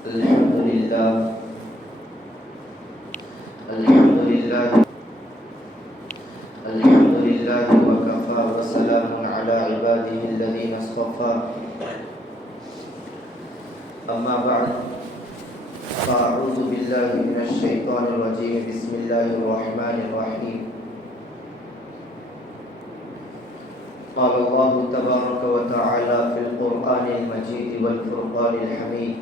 الحمد لله الحمد لله الحمد لله وكفى وسلام على عباده الذين اصطفى أما بعد فأعوذ بالله من الشيطان الرجيم بسم الله الرحمن الرحيم قال الله تبارك وتعالى في القرآن المجيد والفرقان الحميد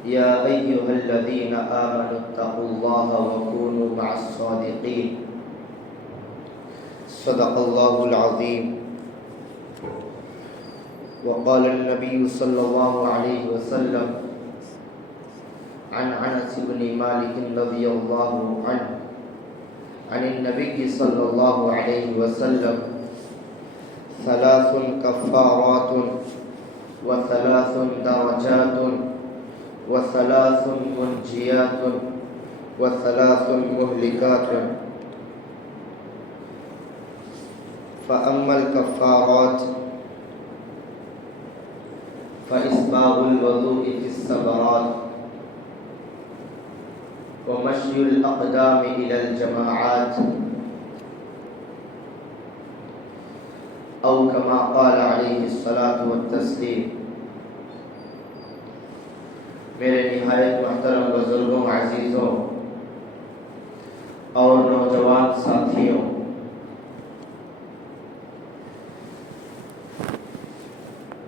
يا أيها الذين آمنوا اتقوا الله وكونوا مع الصادقين صدق الله العظيم وقال النبي صلى الله عليه وسلم عن أنس بن مالك رضي الله عنه عن النبي صلى الله عليه وسلم ثلاث كفارات وثلاث درجات وثلاث منجيات وثلاث مهلكات فأما الكفارات فإسباغ الوضوء في السبرات ومشي الأقدام إلى الجماعات أو كما قال عليه الصلاة والتسليم. میرے نہایت محترم بزرگوں، عزیزوں اور نوجوان ساتھیوں،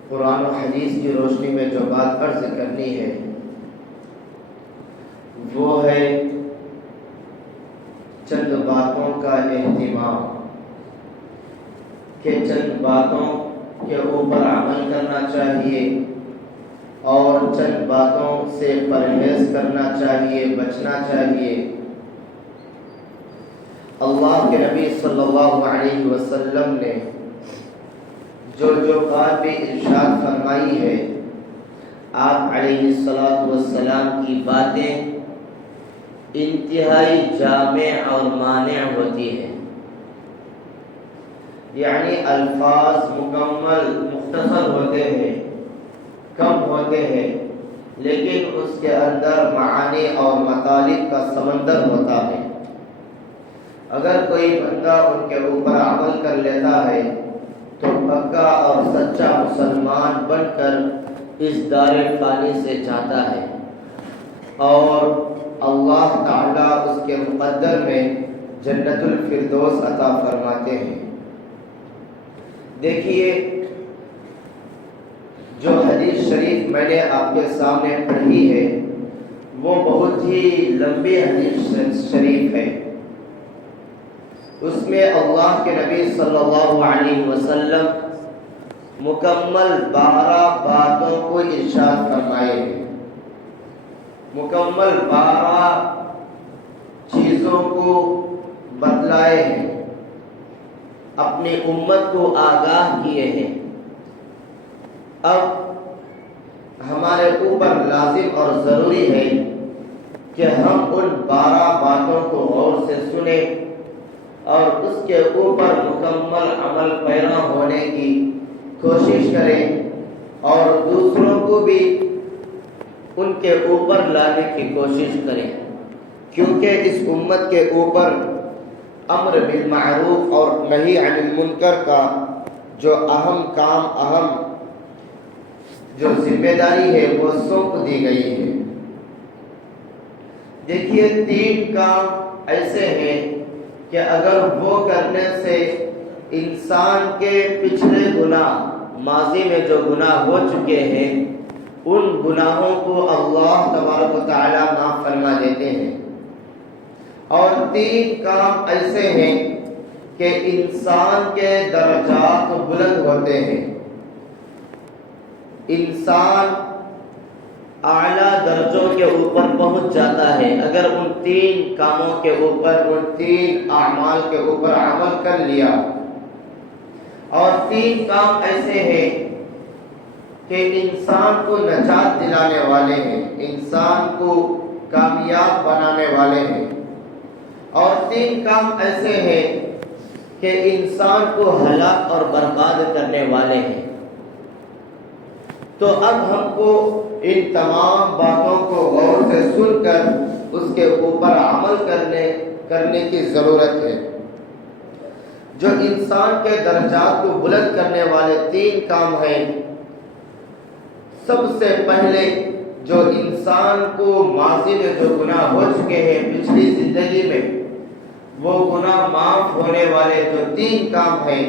قرآن و حدیث کی روشنی میں جو بات عرض کرنی ہے وہ ہے چند باتوں کا اہتمام، کہ چند باتوں کے اوپر عمل کرنا چاہیے اور چند باتوں سے پرہیز کرنا چاہیے، بچنا چاہیے۔ اللہ کے نبی صلی اللہ علیہ وسلم نے جو بات بھی ارشاد فرمائی ہے، آپ علیہ السلام کی باتیں انتہائی جامع اور مانع ہوتی ہیں، یعنی الفاظ مکمل مختصر ہوتے ہیں، کم ہوتے ہیں، لیکن اس کے اندر معانی اور مطالب کا سمندر ہوتا ہے۔ اگر کوئی بندہ ان کے اوپر عمل کر لیتا ہے تو پکا اور سچا مسلمان بن کر اس دار فانی سے جاتا ہے اور اللہ تعالیٰ اس کے مقدر میں جنت الفردوس عطا فرماتے ہیں۔ دیکھیے، جو حدیث شریف میں نے آپ کے سامنے پڑھی ہے وہ بہت ہی لمبی حدیث شریف ہے۔ اس میں اللہ کے نبی صلی اللہ علیہ وسلم مکمل 12 باتوں کو ارشاد فرمائے ہیں، مکمل 12 چیزوں کو بتلائے ہیں، اپنی امت کو آگاہ کیے ہیں۔ اب ہمارے اوپر لازم اور ضروری ہے کہ ہم ان 12 باتوں کو غور سے سنیں اور اس کے اوپر مکمل عمل پیرا ہونے کی کوشش کریں اور دوسروں کو بھی ان کے اوپر لانے کی کوشش کریں، کیونکہ اس امت کے اوپر امر بالمعروف اور نہی عن المنکر کا جو اہم جو ذمہ داری ہے وہ سونپ دی گئی ہے۔ دیکھیے، 3 کام ایسے ہیں کہ اگر وہ کرنے سے انسان کے پچھلے گناہ، ماضی میں جو گناہ ہو چکے ہیں، ان گناہوں کو اللہ تبارک و تعالیٰ معاف فرما دیتے ہیں۔ اور 3 کام ایسے ہیں کہ انسان کے درجات بلند ہوتے ہیں، انسان اعلیٰ درجوں کے اوپر پہنچ جاتا ہے اگر ان 3 کاموں کے اوپر، ان 3 اعمال کے اوپر عمل کر لیا۔ اور 3 کام ایسے ہیں کہ انسان کو نجات دلانے والے ہیں، انسان کو کامیاب بنانے والے ہیں، اور 3 کام ایسے ہیں کہ انسان کو ہلاک اور برباد کرنے والے ہیں۔ تو اب ہم کو ان تمام باتوں کو غور سے سن کر اس کے اوپر عمل کرنے کی ضرورت ہے۔ جو انسان کے درجات کو بلند کرنے والے 3 کام ہیں، سب سے پہلے جو انسان کو ماضی میں جو گناہ ہو چکے ہیں پچھلی زندگی میں، وہ گناہ معاف ہونے والے جو 3 کام ہیں،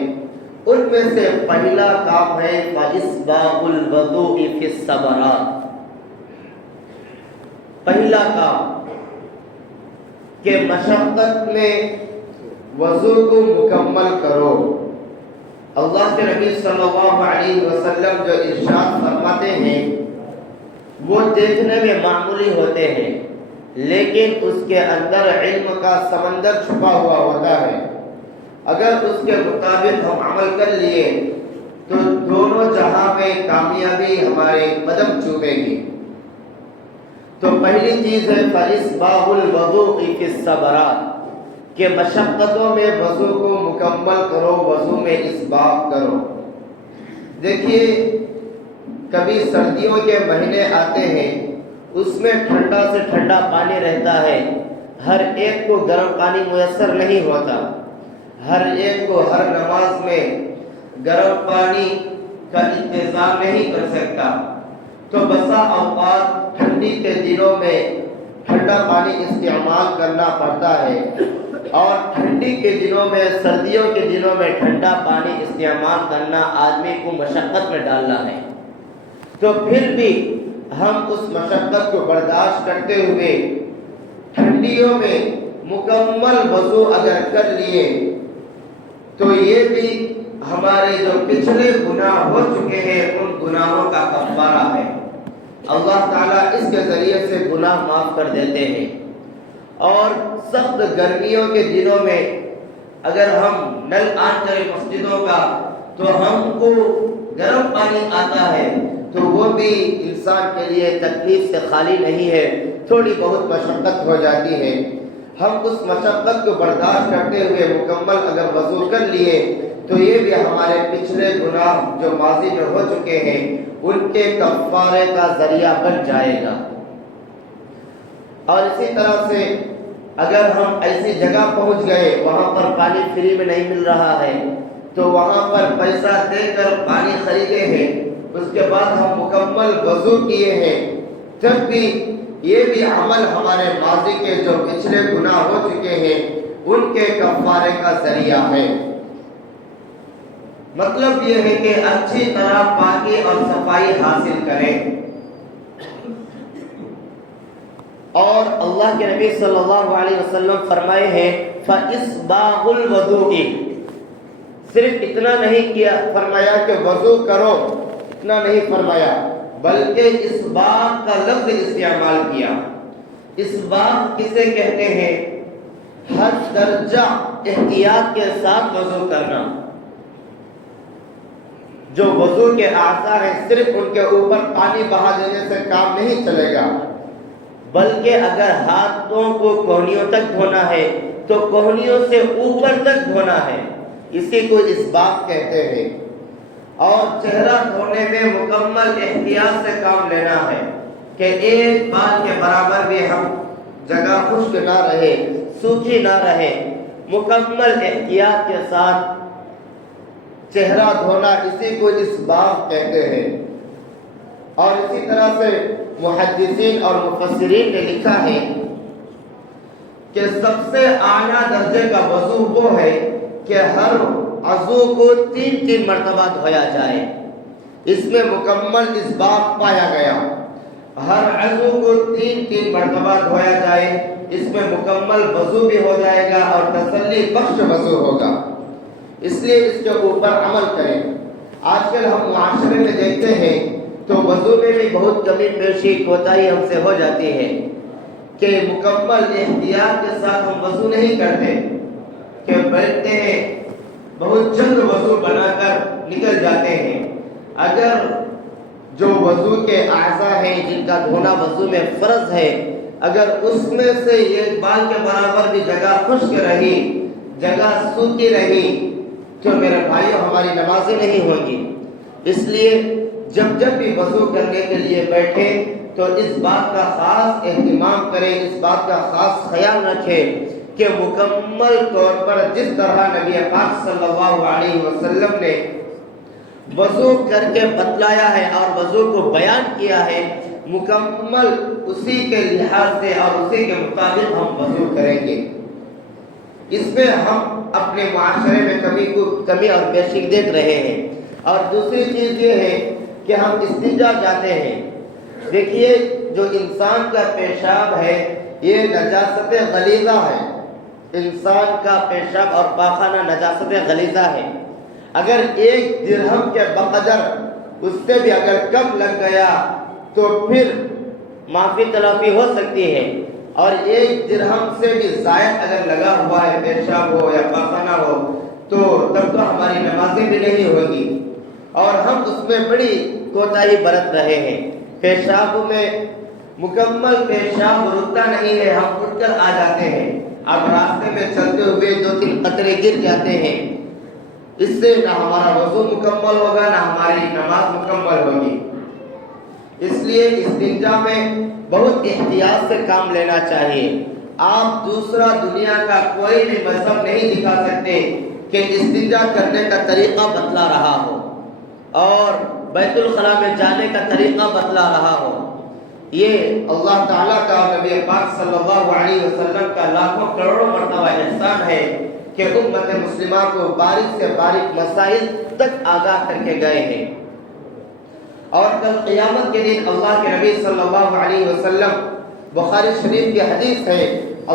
ان میں سے پہلا کام ہے فَإِسْبَاغُ الْوُضُوءِ فِي الصَّبَرَاتِ۔ پہلا کام کہ مشقت میں وضو کو مکمل کرو۔ اللہ کے نبی صلی اللہ علیہ وسلم جو ارشاد فرماتے ہیں وہ دیکھنے میں معمولی ہوتے ہیں، لیکن اس کے اندر علم کا سمندر چھپا ہوا ہوتا ہے۔ اگر اس کے مطابق ہم عمل کر لیے تو دونوں جہاں میں کامیابی ہمارے قدم چومے گی۔ تو پہلی چیز ہے فَإِسْبَاغُ الْوُضُوءِ فِي الصَّبَرَاتِ، کہ مشقتوں میں وضو کو مکمل کرو، وضو میں اسباغ کرو۔ دیکھیے، کبھی سردیوں کے مہینے آتے ہیں، اس میں ٹھنڈا سے ٹھنڈا پانی رہتا ہے، ہر ایک کو گرم پانی میسر نہیں ہوتا، ہر ایک کو ہر نماز میں گرم پانی کا انتظام نہیں کر سکتا، تو بسا اوقات ٹھنڈی کے دنوں میں ٹھنڈا پانی استعمال کرنا پڑتا ہے، اور ٹھنڈی کے دنوں میں، سردیوں کے دنوں میں ٹھنڈا پانی استعمال کرنا آدمی کو مشقت میں ڈالنا ہے۔ تو پھر بھی ہم اس مشقت کو برداشت کرتے ہوئے ٹھنڈیوں میں مکمل وضو اگر کر لیے تو یہ بھی ہمارے جو پچھلے گناہ ہو چکے ہیں ان گناہوں کا کفارہ ہے۔ اللہ تعالیٰ اس کے ذریعے سے گناہ معاف کر دیتے ہیں۔ اور سخت گرمیوں کے دنوں میں اگر ہم نل آن کریں مسجدوں کا تو ہم کو گرم پانی آتا ہے، تو وہ بھی انسان کے لیے تکلیف سے خالی نہیں ہے، تھوڑی بہت مشقت ہو جاتی ہے۔ ہم اس مشقت کو برداشت کرتے ہوئے مکمل اگر وضو کر لیے تو یہ بھی ہمارے پچھلے گناہ جو ماضی میں ہو چکے ہیں ان کے کفارے کا ذریعہ بن جائے گا۔ اور اسی طرح سے اگر ہم ایسی جگہ پہنچ گئے وہاں پر پانی فری میں نہیں مل رہا ہے تو وہاں پر پیسہ دے کر پانی خریدے ہیں، اس کے بعد ہم مکمل وضو کیے ہیں، تب بھی یہ بھی عمل ہمارے ماضی کے جو پچھلے گناہ ہو چکے ہیں ان کے کفارے کا ذریعہ ہے۔ مطلب یہ ہے کہ اچھی طرح پاکی اور صفائی حاصل کریں۔ اور اللہ کے نبی صلی اللہ علیہ وسلم فرمائے ہیں فَإِسْبَاغُ الْوُضُوءِ، صرف اتنا نہیں کیا فرمایا کہ وضو کرو، اتنا نہیں فرمایا بلکہ اسباغ کا لفظ استعمال کیا۔ اسباغ کسے کہتے ہیں؟ ہر درجہ احتیاط کے ساتھ وضو کرنا۔ جو وضو کے اعضاء ہیں صرف ان کے اوپر پانی بہا دینے سے کام نہیں چلے گا، بلکہ اگر ہاتھوں کو کوہنیوں تک دھونا ہے تو کوہنیوں سے اوپر تک دھونا ہے، اسی کو اسباغ کہتے ہیں۔ اور چہرہ دھونے میں مکمل احتیاط سے کام لینا ہے کہ ایک بال کے برابر بھی ہم جگہ خشک نہ رہے، سوکھی نہ رہے، مکمل احتیاط کے ساتھ چہرہ دھونا، اسی کو اسباغ کہتے ہیں۔ اور اسی طرح سے محدثین اور مفسرین نے لکھا ہے کہ سب سے اعلیٰ درجے کا وضو وہ ہے کہ ہر عضو کو 3 مرتبہ دھویا جائے، اس میں مکمل اسباغ پایا گیا۔ ہر عضو کو 3 مرتبہ دھویا جائے، اس میں مکمل وضو بھی ہو جائے گا اور تسلی بخش وضو ہوگا، اس لیے اس کے اوپر عمل کریں۔ آج کل ہم معاشرے میں دیکھتے ہیں تو وضو میں بھی بہت کمی بیشی کوتاہی ہم سے ہو جاتی ہے کہ مکمل احتیاط کے ساتھ ہم وضو نہیں کرتے، کہ بیٹھتے ہیں بہت جلد وضو بنا کر نکل جاتے ہیں۔ اگر جو وضو کے اعضاء ہیں جن کا دھونا وضو میں فرض ہے، اگر اس میں سے ایک بال کے برابر بھی جگہ خشک رہی، جگہ سوکھی رہی، تو میرے بھائیو ہماری نمازیں نہیں ہوں گی۔ اس لیے جب بھی وضو کرنے کے لیے بیٹھے تو اس بات کا خاص اہتمام کریں، اس بات کا خاص خیال رکھیں کہ مکمل طور پر جس طرح نبی پاک صلی اللہ علیہ وسلم نے وضو کر کے بتلایا ہے اور وضو کو بیان کیا ہے، مکمل اسی کے لحاظ سے اور اسی کے مطابق ہم وضو کریں گے۔ اس میں ہم اپنے معاشرے میں کمی اور بیشی دیکھ رہے ہیں۔ اور دوسری چیز یہ ہے کہ ہم استنجا جاتے ہیں، دیکھیے جو انسان کا پیشاب ہے یہ نجاست غلیظہ ہے، انسان کا پیشاب اور پاخانہ نجاست غلیظہ ہے۔ اگر 1 درہم کے بقدر اس سے بھی اگر کم لگ گیا تو پھر معافی تلافی ہو سکتی ہے، اور 1 درہم سے بھی زائد اگر لگا ہوا ہے، پیشاب ہو یا پاخانہ ہو، تو تب تو ہماری نمازیں بھی نہیں ہوگی، اور ہم اس میں بڑی کوتاہی برت رہے ہیں۔ پیشاب میں مکمل پیشاب رکتا نہیں ہے، ہم اٹھ کر آ جاتے ہیں، اب راستے میں چلتے ہوئے 2-3 قطرے گر جاتے ہیں، اس سے نہ ہمارا وضو مکمل ہوگا نہ ہماری نماز مکمل ہوگی۔ اس لیے استنجا میں بہت احتیاط سے کام لینا چاہیے۔ آپ دوسرا دنیا کا کوئی بھی مذہب نہیں دکھا سکتے کہ استنجا کرنے کا طریقہ بتلا رہا ہو اور بیت الخلاء میں جانے کا طریقہ بتلا رہا ہو۔ یہ اللہ تعالیٰ کا اور نبی پاک صلی اللہ علیہ وسلم کا لاکھوں کروڑوں مرتبہ احسان ہے کہ امت مسلمہ کو باریک سے باریک مسائل تک آگاہ کر کے گئے ہیں۔ اور کل قیامت کے دن اللہ کے نبی صلی اللہ علیہ وسلم، بخاری شریف کی حدیث ہے،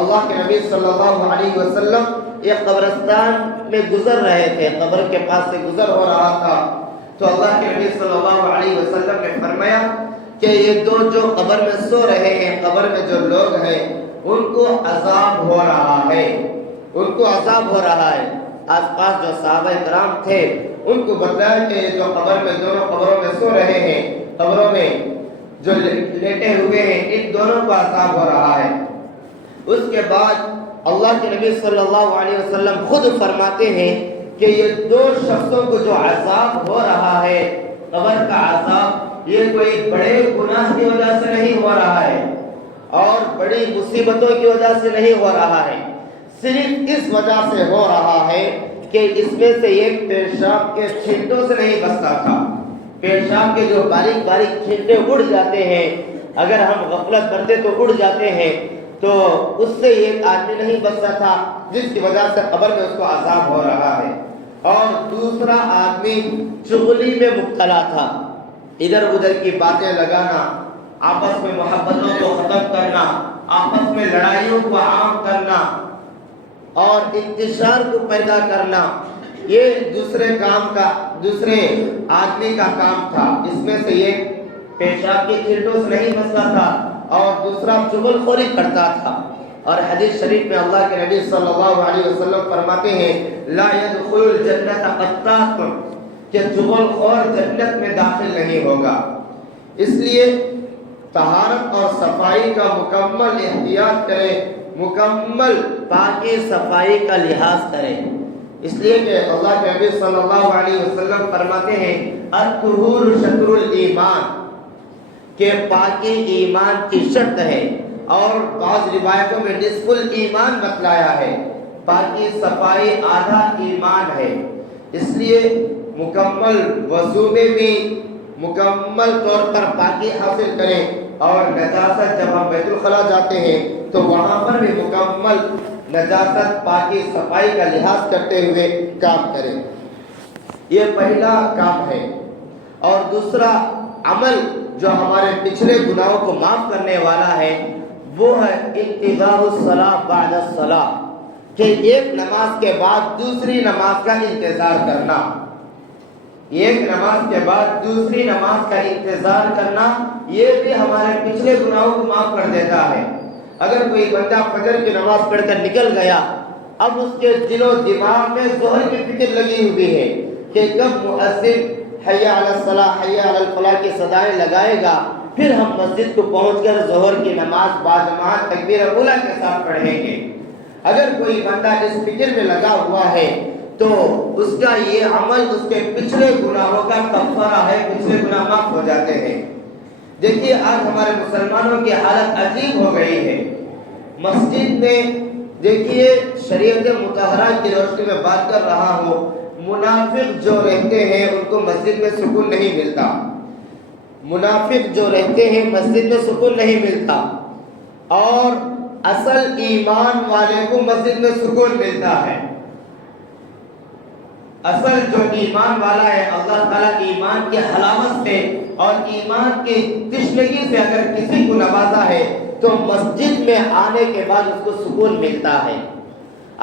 اللہ کے نبی صلی اللہ علیہ وسلم ایک قبرستان میں گزر رہے تھے، قبر کے پاس سے گزر ہو رہا تھا، تو اللہ کے نبی صلی اللہ علیہ وسلم نے فرمایا کہ یہ دو جو قبر میں سو رہے ہیں، قبر میں جو لوگ ہیں ان کو عذاب ہو رہا ہے، ان کو عذاب ہو رہا ہے۔ آس پاس جو صحابہ کرام تھے ان کو بتایا کہ یہ جو قبر میں دونوں قبروں میں سو رہے ہیں، قبروں میں جو لیٹے ہوئے ہیں، ان دونوں کو عذاب ہو رہا ہے۔ اس کے بعد اللہ کے نبی صلی اللہ علیہ وسلم خود فرماتے ہیں کہ یہ 2 شخصوں کو جو عذاب ہو رہا ہے، قبر کا عذاب، یہ کوئی بڑے گناہ کی وجہ سے نہیں ہو رہا ہے اور بڑی مصیبتوں کی وجہ سے نہیں ہو رہا ہے، صرف اس وجہ سے ہو رہا ہے کہ اس میں سے ایک پیشاب کے چھینٹوں سے نہیں بچتا تھا۔ پیشاب کے جو باریک باریک چھینٹے اڑ جاتے ہیں، اگر ہم غفلت کرتے تو اڑ جاتے ہیں، تو اس سے ایک آدمی نہیں بچتا تھا، جس کی وجہ سے قبر میں اس کو عذاب ہو رہا ہے۔ اور دوسرا آدمی چغلی میں مبتلا تھا، ادھر ادھر کی باتیں لگانا، آپس میں محبتوں کو ختم کرنا، آپس میں لڑائیوں کو عام کرنا اور انتشار کو پیدا کرنا، یہ دوسرے آدمی کا کام تھا۔ اس میں سے ایک پیشاب کے چھینٹوں سے نہیں بچتا تھا اور دوسرا چغل خوری کرتا تھا۔ اور حدیث شریف میں اللہ کے نبی صلی اللہ علیہ وسلم فرماتے ہیں لا يدخل الجنت قطات، کہ چغل خور جنت میں داخل نہیں ہوگا۔ اس لیے طہارت اور صفائی کا مکمل احتیاط کریں، مکمل پاکی صفائی کا لحاظ کریں، اس لیے کہ اللہ کے نبی صلی اللہ علیہ وسلم فرماتے ہیں الطہور شطر الایمان، کہ پاکی ایمان کی شرط ہے، اور بعض روایتوں میں نصف الایمان بتلایا ہے، پاکی صفائی آدھا ایمان ہے۔ اس لیے مکمل وضو میں بھی مکمل طور پر پاکی حاصل کریں، اور نجاست جب ہم بیت الخلاء جاتے ہیں تو وہاں پر بھی مکمل نجاست پاکی صفائی کا لحاظ کرتے ہوئے کام کریں، یہ پہلا کام ہے۔ اور دوسرا عمل جو ہمارے پچھلے گناہوں کو معاف کرنے والا ہے وہ ہے انتظار الصلاۃ بعد الصلاۃ، کہ ایک نماز کے بعد دوسری نماز کا انتظار کرنا، ایک نماز کے بعد دوسری نماز کا انتظار کرنا، یہ بھی ہمارے پچھلے گناہوں کو معاف کر دیتا ہے۔ اگر کوئی بندہ فجر کی نماز پڑھ کر نکل گیا، اب اس کے دل و دماغ میں ظہر کی فکر لگی ہوئی ہے کہ کب مؤذن حی علی الصلاۃ حی علی الفلاح کی صدائیں لگائے گا، پھر ہم مسجد کو پہنچ کر ظہر کی نماز باجماعت تکبیر اولیٰ کے ساتھ پڑھیں گے۔ اگر کوئی بندہ اس فکر میں لگا ہوا ہے تو اس کا یہ عمل اس کے پچھلے گناہوں کا کفارہ ہے، پچھلے گناہ معاف ہو جاتے ہیں۔ دیکھیے آج ہمارے مسلمانوں کی حالت عجیب ہو گئی ہے۔ مسجد میں دیکھیے شریعت مطہرہ کی روشنی میں بات کر رہا ہوں، منافق جو رہتے ہیں ان کو مسجد میں سکون نہیں ملتا، منافق جو رہتے ہیں مسجد میں سکون نہیں ملتا، اور اصل ایمان والے کو مسجد میں سکون ملتا ہے۔ اصل جو ایمان والا ہے، اللہ تعالیٰ ایمان کی حلاوت سے اور ایمان کی تشنگی سے اگر کسی کو نوازا ہے تو مسجد میں آنے کے بعد اس کو سکون ملتا ہے۔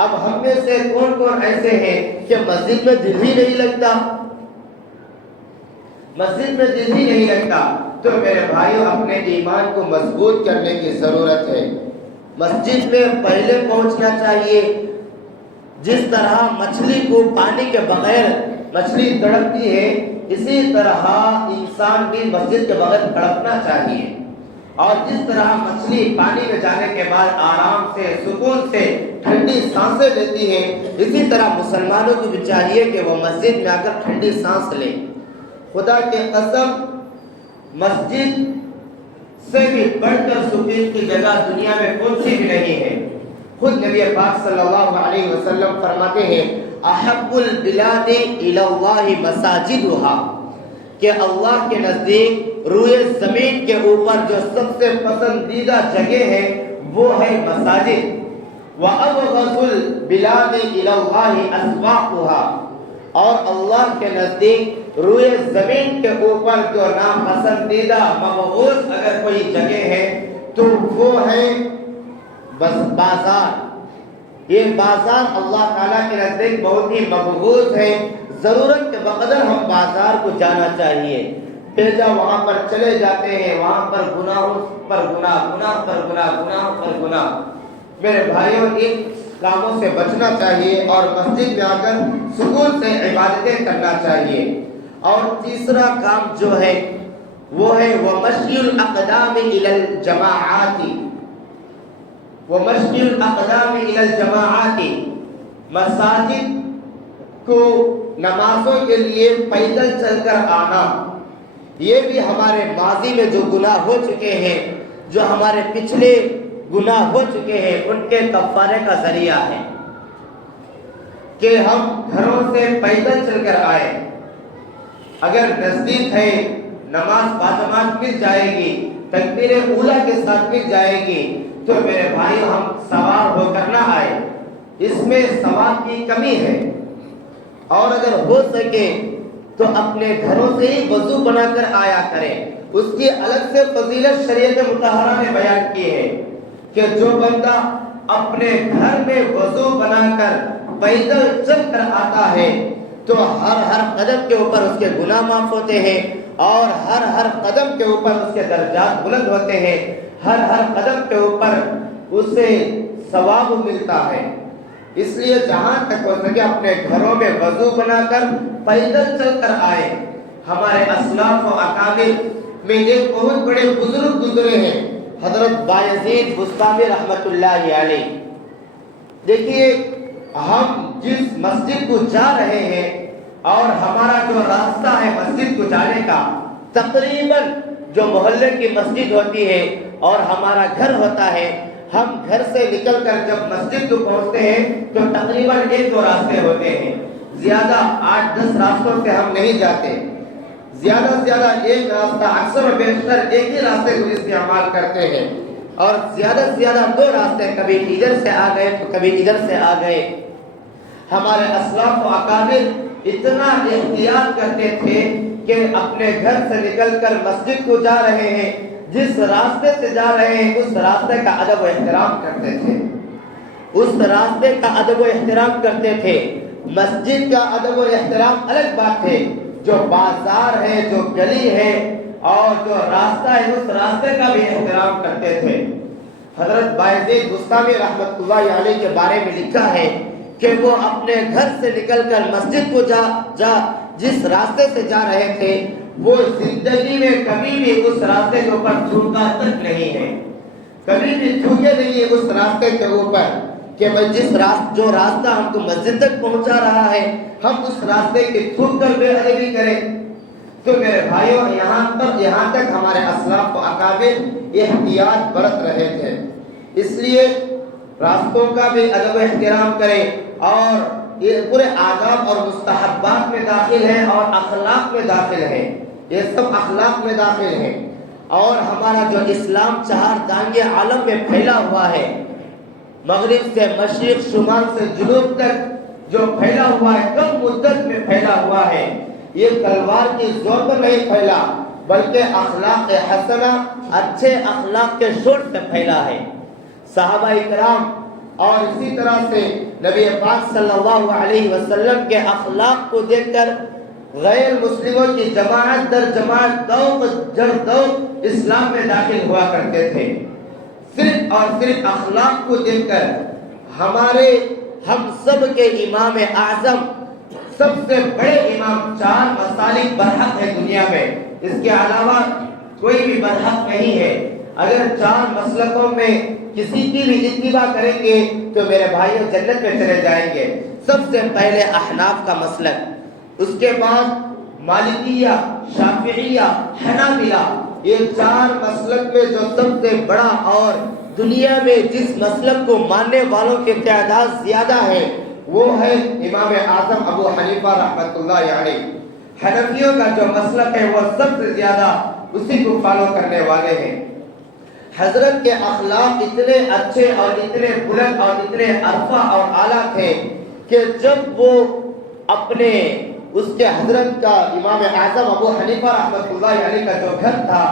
اب ہم میں سے کون کون ایسے ہیں کہ مسجد میں دل ہی نہیں لگتا، مسجد میں دل ہی نہیں لگتا؟ تو میرے بھائیوں اپنے ایمان کو مضبوط کرنے کی ضرورت ہے۔ مسجد میں پہلے پہنچنا چاہیے۔ جس طرح مچھلی کو پانی کے بغیر مچھلی تڑپتی ہے، اسی طرح انسان بھی مسجد کے بغیر تڑپنا چاہیے، اور جس طرح مچھلی پانی میں جانے کے بعد آرام سے سکون سے ٹھنڈی سانسیں لیتی ہے، اسی طرح مسلمانوں کو بھی چاہیے کہ وہ مسجد میں آ کر ٹھنڈی سانس لیں۔ خدا کے قسم مسجد سے بھی بڑھ کر سکون کی جگہ دنیا میں کون سی بھی نہیں ہے۔ خود نبی پاک صلی اللہ علیہ وسلم فرماتے ہیں احب البلاد الی اللہ مساجدها، کہ اللہ کے نزدیک روئے زمین کے اوپر جو سب سے پسندیدہ جگہ ہے وہ ہے مساجد۔ وابغض البلاد الی اللہ اسواقها، اور اللہ کے نزدیک روئے زمین کے اوپر جو ناپسندیدہ مبغوض اگر کوئی جگہ ہے تو وہ ہے بس بازار۔ یہ بازار اللہ تعالیٰ کے نزدیک بہت ہی مبغوض ہے۔ ضرورت کے بقدر ہم بازار کو جانا چاہیے، بیجا وہاں پر چلے جاتے ہیں، وہاں پر گناہوں پر گناہ، گناہ پر گناہ، گناہ پر گناہ۔ میرے بھائیوں ان کاموں سے بچنا چاہیے اور مسجد میں آ کر سکون سے عبادتیں کرنا چاہیے۔ اور تیسرا کام جو ہے وہ ہے ومشی الاقدام الی الجماعات، ومشی الاقدام الی الجماعات، مساجد کو نمازوں کے لیے پیدل چل کر آنا، یہ بھی ہمارے ماضی میں جو گناہ ہو چکے ہیں، جو ہمارے پچھلے گناہ ہو چکے ہیں ان کے کفارے کا ذریعہ ہے کہ ہم گھروں سے پیدل چل کر آئے۔ اگر نزدیک ہے نماز باجماعت مل جائے گی، تکبیر اولیٰ کے ساتھ مل جائے گی، تو میرے بھائی ہم سوار ہو کر نہ آئے، اس میں ثواب کی کمی ہے۔ اور اگر ہو سکے تو اپنے گھروں سے ہی وضو بنا کر آیا کریں۔ اس کی الگ سے فضیلت شریعت مطہرہ نے بیان کی ہے کہ جو بندہ اپنے گھر میں وضو بنا کر پیدل چل کر آتا ہے تو ہر قدم کے اوپر اس کے گناہ معاف ہوتے ہیں، اور ہر قدم کے اوپر اس کے درجات بلند ہوتے ہیں، ہر قدم کے اوپر اسے ثواب ملتا ہے۔ اس لیے جہاں تک ہو سکے اپنے گھروں میں وضو بنا کر پیدل چل کر آئے۔ ہمارے اسلاف و اکابر میں ایک بہت بڑے بزرگ گزرے ہیں، حضرت بایزید بسطامی رحمت اللہ علیہ۔ دیکھیے ہم جس مسجد کو جا رہے ہیں اور ہمارا جو راستہ ہے مسجد کو جانے کا، تقریباً جو محلے کی مسجد ہوتی ہے اور ہمارا گھر ہوتا ہے، ہم گھر سے نکل کر جب مسجد کو پہنچتے ہیں تو تقریباً 1-2 راستے ہوتے ہیں، زیادہ 8-10 راستوں سے ہم نہیں جاتے۔ زیادہ سے زیادہ ایک راستہ، اکثر و بیشتر ایک ہی راستے کو استعمال کرتے ہیں، اور زیادہ سے زیادہ 2 راستے، کبھی ادھر سے آ گئے تو کبھی ادھر سے آ گئے۔ ہمارے اسلاف و اکابر اتنا احتیاط کرتے تھے کہ اپنے گھر سے نکل کر مسجد کو جا رہے ہیں، جس راستے سے جا رہے ہیں اس راستے کا ادب و احترام کرتے تھے، اس راستے کا ادب و احترام کرتے تھے۔ مسجد کا ادب و احترام الگ بات ہے، جو بازار ہے، جو گلی ہے اور جو راستہ ہے اس راستے کا بھی احترام کرتے تھے۔ حضرت بایزید بسطامی رحمت اللہ علیہ کے بارے میں لکھا ہے کہ وہ اپنے گھر سے نکل کر مسجد کو جس راستے سے جا رہے تھے وہ زندگی میں کبھی بھی اس راستے کے اوپر تھوکا تک نہیں ہے، کبھی بھی تھوکے نہیں ہے اس راستے کے اوپر۔ کہ وہ جو راستہ ہم کو مسجد تک پہنچا رہا ہے ہم اس راستے کی تھوک کر بے ادبی کریں؟ تو میرے بھائیوں یہاں تک ہمارے اسلاف و اکابر احتیاط برت رہے تھے. اس لیے راستوں کا بھی ادب و احترام کریں، اور یہ پورے آداب اور مستحبات میں داخل ہے اور اخلاق میں داخل ہے، یہ سب اخلاق میں داخل ہے. اور ہمارا جو اسلام چہار دانگے عالم میں پھیلا ہوا ہے، مغرب سے مشرق، شمال سے جنوب تک جو پھیلا ہوا ہے، کم مدت میں پھیلا ہوا ہے. یہ تلوار کی زور پر نہیں پھیلا بلکہ اخلاق حسنہ، اچھے اخلاق کے شور سے پھیلا ہے. صحابہ کرام اور اسی طرح سے نبی پاک صلی اللہ علیہ وسلم کے اخلاق کو دیکھ کر غیر مسلموں کی جماعت در جماعت دوق جر دوق اسلام میں داخل ہوا کرتے تھے. صرف اور صرف اخلاق کو دیکھ کر ہم سب کے امام اعظم، سب سے بڑے امام، 4 مسالک برحق ہے دنیا میں، اس کے علاوہ کوئی بھی برحق نہیں ہے. اگر 4 مسلکوں میں کسی کی بھی اتباع کریں گے تو میرے بھائیوں جنت میں چلے جائیں گے. سب سے پہلے احناف کا مسلک، اس کے بعد مالکیہ، شافعیہ، حنابلہ. یہ 4 مسلک میں جو سب سے بڑا اور دنیا میں جس مسلک کو ماننے والوں کی تعداد زیادہ ہے وہ ہے امام اعظم ابو حنیفہ رحمۃ اللہ علیہ. حنفیوں کا جو مسلک ہے وہ سب سے زیادہ اسی کو فالو کرنے والے ہیں. حضرت کے اخلاق اتنے اچھے اور اتنے بلند اور اتنے عرفہ اور اعلیٰ تھے کہ جب وہ اپنے اس کے حضرت کا امام اعظم ابو حنیفہ رحمۃ اللہ علیہ کا جو گھر تھا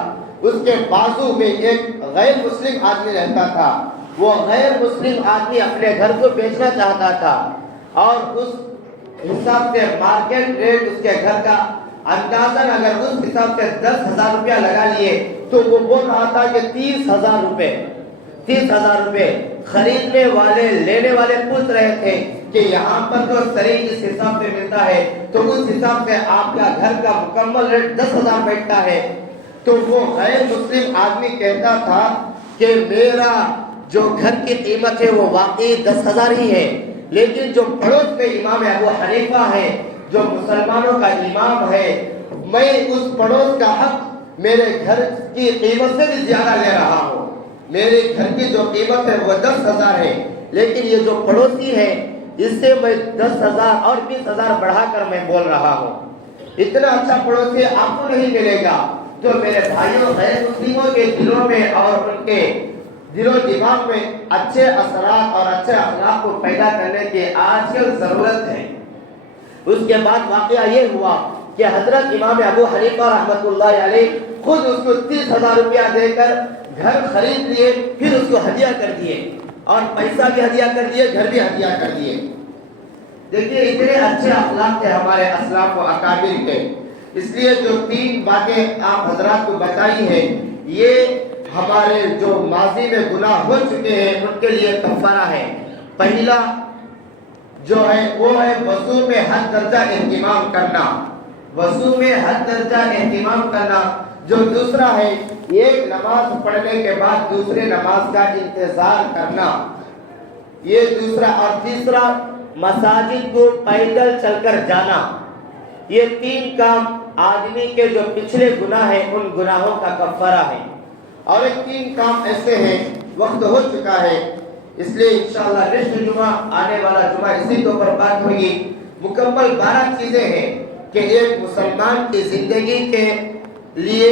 اس کے بازو میں ایک غیر مسلم آدمی رہتا تھا. وہ غیر مسلم آدمی اپنے گھر کو بیچنا چاہتا تھا اور اس حساب سے مارکیٹ ریٹ اس کے گھر کا اندازاً اگر اس حساب سے 10,000 روپیہ لگا لیے تو وہ بول رہا تھا کہ 30,000 روپے. خریدنے والے لینے والے پوچھ رہے تھے کہ یہاں پر تو صحیح اس حساب سے ملتا ہے تو اس حساب سے آپ کا گھر کا مکمل ریٹ 10,000 بیٹھتا ہے. تو وہ غیر مسلم آدمی کہتا تھا کہ میرا جو گھر کی قیمت ہے وہ واقعی 10,000 ہی ہے، لیکن جو پڑوس میں امام ابو حنیفہ ہے، جو مسلمانوں کا امام ہے، میں اس پڑوس کا حق میرے گھر کی قیمت سے بھی زیادہ لے رہا ہوں. میرے گھر کی جو قیمت ہے وہ 10,000 ہے، لیکن یہ جو پڑوسی ہے اس سے میں 10,000 اور 20,000 بڑھا کر میں بول رہا ہوں. اتنا اچھا پڑوسی آپ کو نہیں ملے گا. تو میرے بھائیوں غیر مسلموں کے دلوں میں اور ان کے دل و دماغ میں اچھے اثرات اور اچھے اخلاق کو پیدا کرنے کی آج کل ضرورت ہے. اس کے بعد واقعہ یہ ہوا کہ حضرت امام ابو حنیفہ رحمۃ اللہ علیہ خود اس کو 30,000 روپیہ دے کر گھر خرید لیے، پھر اس کو ہدیہ کر دیے اور پیسہ بھی ہدیہ کر دیے، گھر بھی ہدیہ کر دیے. دیکھیے اتنے اچھے اخلاق تھے ہمارے اسلاف و اکابر کے. اس لیے جو 3 باتیں آپ حضرات کو بتائی ہیں یہ ہمارے جو ماضی میں گناہ ہو چکے ہیں ان کے لیے کفارہ ہے. پہلا جو ہے وہ ہے وضو میں حد درجہ اہتمام کرنا، وضو میں حد درجہ اہتمام کرنا. جو دوسرا ہے ایک نماز پڑھنے کے بعد دوسرے نماز کا انتظار کرنا، یہ دوسرا. اور تیسرا مساجد کو پیدل چل کر جانا. یہ 3 کام آدمی کے جو پچھلے گناہ ہیں ان گناہوں کا کفارہ ہے. اور ایک 3 کام ایسے ہیں، وقت ہو چکا ہے اس لیے انشاءاللہ نیکسٹ جمعہ آنے والا جمعہ اسی کے اوپر بات ہوگی. مکمل 12 چیزیں ہیں کہ ایک مسلمان کی زندگی کے لیے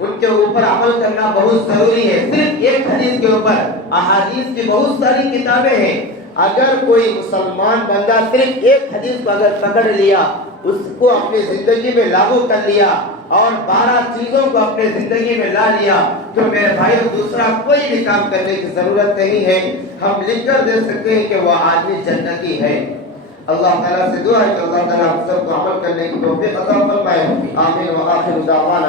ان کے اوپر عمل کرنا بہت ضروری ہے. صرف ایک حدیث کے اوپر، احادیث کی بہت ساری کتابیں ہیں، اگر کوئی مسلمان بندہ صرف ایک حدیث کو اگر پکڑ لیا، اس کو اپنی زندگی میں لاگو کر لیا اور 12 چیزوں کو اپنے زندگی میں لا لیا تو میرے بھائیو دوسرا کوئی بھی کام کرنے کی ضرورت نہیں ہے. ہم لکھ کر دے سکتے ہیں کہ وہ آدمی جنتی ہے. اللہ تعالیٰ سے دعا ہے کہ اللہ تعالیٰ ہم سب کو عمل کرنے کی توفیق عطا فرمائے. آمین. وآخر دعوانا